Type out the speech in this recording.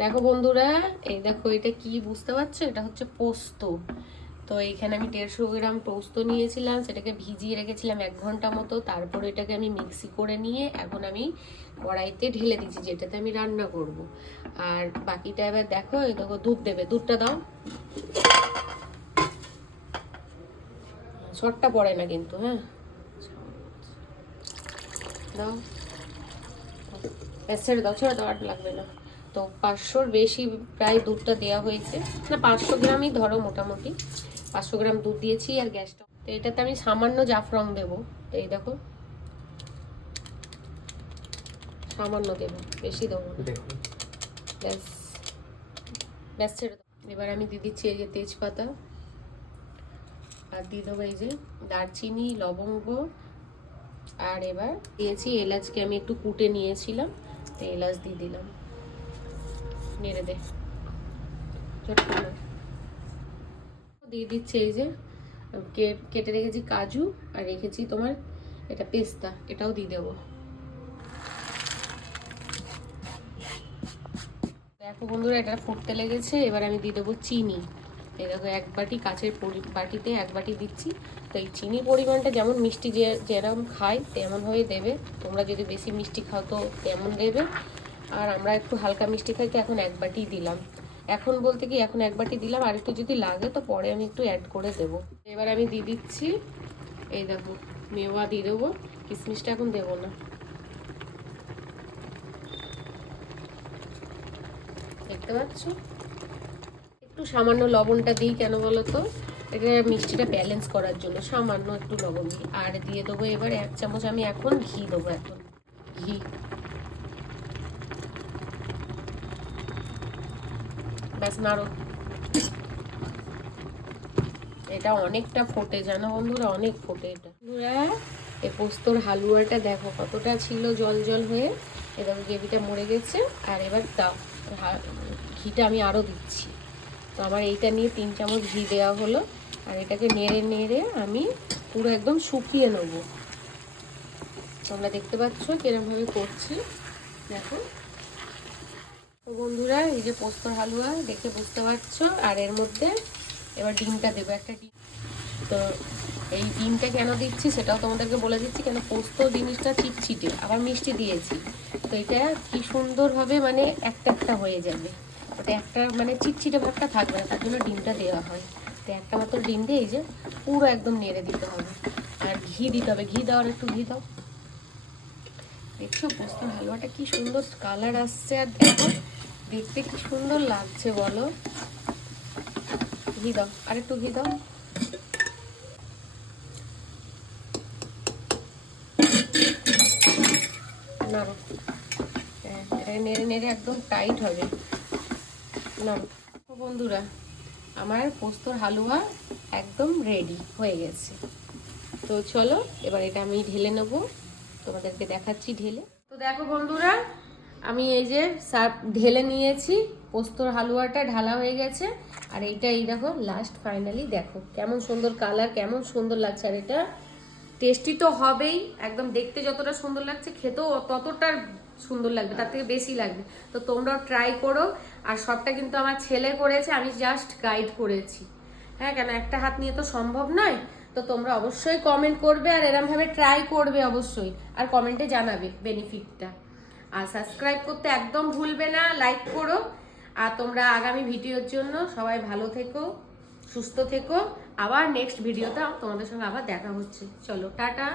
দেখো বন্ধুরা, এই দেখো এটা কি বুঝতে পারছো, এটা হচ্ছে পোস্ত। তো এখানে আমি 150 গ্রাম পোস্ত নিয়েছিলাম, সেটাকে ভিজিয়ে রেখেছিলাম 1 ঘন্টা মতো। তারপরে এটাকে আমি মিক্সি করে নিয়ে এখন আমি কড়াইতে ঢেলে দিচ্ছি, যেটাতে আমি রান্না করব। আর বাকিটা এবার দেখো, এই দেখো দুধ দেবে, দুধটা দাও। শর্টটা পড়ে না কিন্তু, হ্যাঁ দাও। ছেড়ে দাও, ছেড়ে দাও, আর লাগবে না। তো 500-র বেশি প্রায় দুধটা দেওয়া হয়েছে, না 500 গ্রামই ধরো মোটামুটি। 500 গ্রাম দুধ দিয়েছি। আর গ্যাসটা, তো এটাতে আমি সামান্য জাফরং দেবো। তো এই দেখো, সামান্য দেবো, বেশি দেবো না। ব্যাস ব্যাস, ছেড়ে দাও। এবার আমি দিয়ে দিচ্ছি এই যে তেজপাতা, আর দিয়ে দেবো এই যে দারচিনি, লবঙ্গ। আর এবার দিয়েছি এলাচকে, আমি একটু কুটে নিয়েছিলাম, তো এলাচ দিয়ে দিলাম। নেড়ে দে, দিয়ে দিচ্ছে এই যে কেটে রেখেছি কাজু, আর রেখেছি তোমার এটা পেস্তা, এটাও দিয়ে দেবো। দেখো বন্ধুরা, এটা ফুটতে লেগেছে। এবার আমি দিয়ে দেবো চিনি। এই দেখো 1 বাটি, কাচের বাটিতে 1 বাটি দিচ্ছি। তো এই চিনি পরিমাণটা যেমন মিষ্টি যেরকম খাই তেমনভাবে দেবে। তোমরা যদি বেশি মিষ্টি খাও তো তেমন দেবে, আর আমরা একটু হালকা মিষ্টি খাই, তো এখন 1 বাটি দিলাম। এখন বলতে কি, এখন 1 বাটি দিলাম, আর একটু যদি লাগে তো পরে আমি একটু অ্যাড করে দেবো। এবার আমি দিয়ে দিচ্ছি এই দেখো মেওয়া দিয়ে দেবো। কিশমিশটা এখন দেবো না, দেখতে পাচ্ছ। একটু সামান্য লবণটা দিই, কেন বলো তো, এটা মিষ্টিটা ব্যালেন্স করার জন্য সামান্য একটু লবণ দিই। আর দিয়ে দেবো এবার 1 চামচ আমি এখন ঘি দেবো, এখন ঘি। ব্যাস, নাড়ো। এটা অনেকটা ফোটে, জানো বন্ধুরা, অনেক ফোটে এটা। বন্ধুরা, এই পোস্তর হালুয়াটা দেখো কতটা ছিল জল জল হয়ে। এ দেখো গ্রেভিটা মরে গেছে। আর এবার দাও, ঘিটা আমি আরও দিচ্ছি। তো আমার এইটা নিয়ে 3 চামচ ঘি দেওয়া হলো। আর এটাকে নেড়ে নেড়ে আমি পুরো একদম শুকিয়ে নেবো। তোমরা দেখতে পাচ্ছ কিরমভাবে করছি, দেখো। তো বন্ধুরা, এই যে পোস্তর হালুয়া দেখে বুঝতে পারছো। আর এর মধ্যে এবার ডিমটা দেবো, একটা ডিম। তো এই ডিমটা কেন দিচ্ছি সেটাও তোমাদেরকে বলে দিচ্ছি। কেন, পোস্ত জিনিসটা চিটচিটে, আবার মিষ্টি দিয়েছি, তো এটা কি সুন্দরভাবে মানে একটা একটা হয়ে যাবে। ওটা একটা মানে চিটচিটে ভাবটা থাকবে না, তার জন্য ডিমটা দেওয়া হয়। তো একটা মাত্র ডিম দিয়ে এই যে পুরো একদম নেড়ে দিতে হবে। আর ঘি দিতে হবে, ঘি দাও, আর একটু ঘি দাও। দেখছো পোস্তর হালুয়াটা কি সুন্দর কালার আসছে, আর দেখো দেখতে কি সুন্দর লাগছে বলো। ঘি দাও, আর একটু ঘি দাও। নাড়ো, এটা নেড়ে নেড়ে একদম টাইট হবে। নাড়ো। বন্ধুরা, আমার পোস্তর হালুয়া একদম রেডি হয়ে গেছে। তো চলো এবার এটা আমি ঢেলে নেব, তোমাদেরকে দেখাচ্ছি ঢেলে। তো দেখো বন্ধুরা, আমি এই যে ঢেলে নিয়েছি, পোস্তর হালুয়াটা ঢালা হয়ে গেছে। আর এইটা এই দেখো লাস্ট ফাইনালি দেখো কেমন সুন্দর কালার, কেমন সুন্দর লাগছে। আর এটা টেস্টি তো হবেই, একদম দেখতে যতটা সুন্দর লাগছে খেতেও ততটা সুন্দর লাগবে, তার থেকে বেশি লাগবে। তো তোমরাও ট্রাই করো। আর সবটা কিন্তু আমার ছেলে করেছে, আমি জাস্ট গাইড করেছি। হ্যাঁ, কেন একটা হাত নিয়ে তো সম্ভব নয়। তো তোমরা অবশ্যই কমেন্ট করবে, আর এরমভাবে ট্রাই করবে অবশ্যই, আর কমেন্টে জানাবে বেনিফিটটা। আর সাবস্ক্রাইব করতে একদম ভুলবে না, লাইক করো। আর তোমরা আগামী ভিডিওর জন্য সবাই ভালো থেকো, সুস্থ থেকো। আবার নেক্সট ভিডিওতে তোমাদের সঙ্গে আবার দেখা হচ্ছে। চলো টাটা।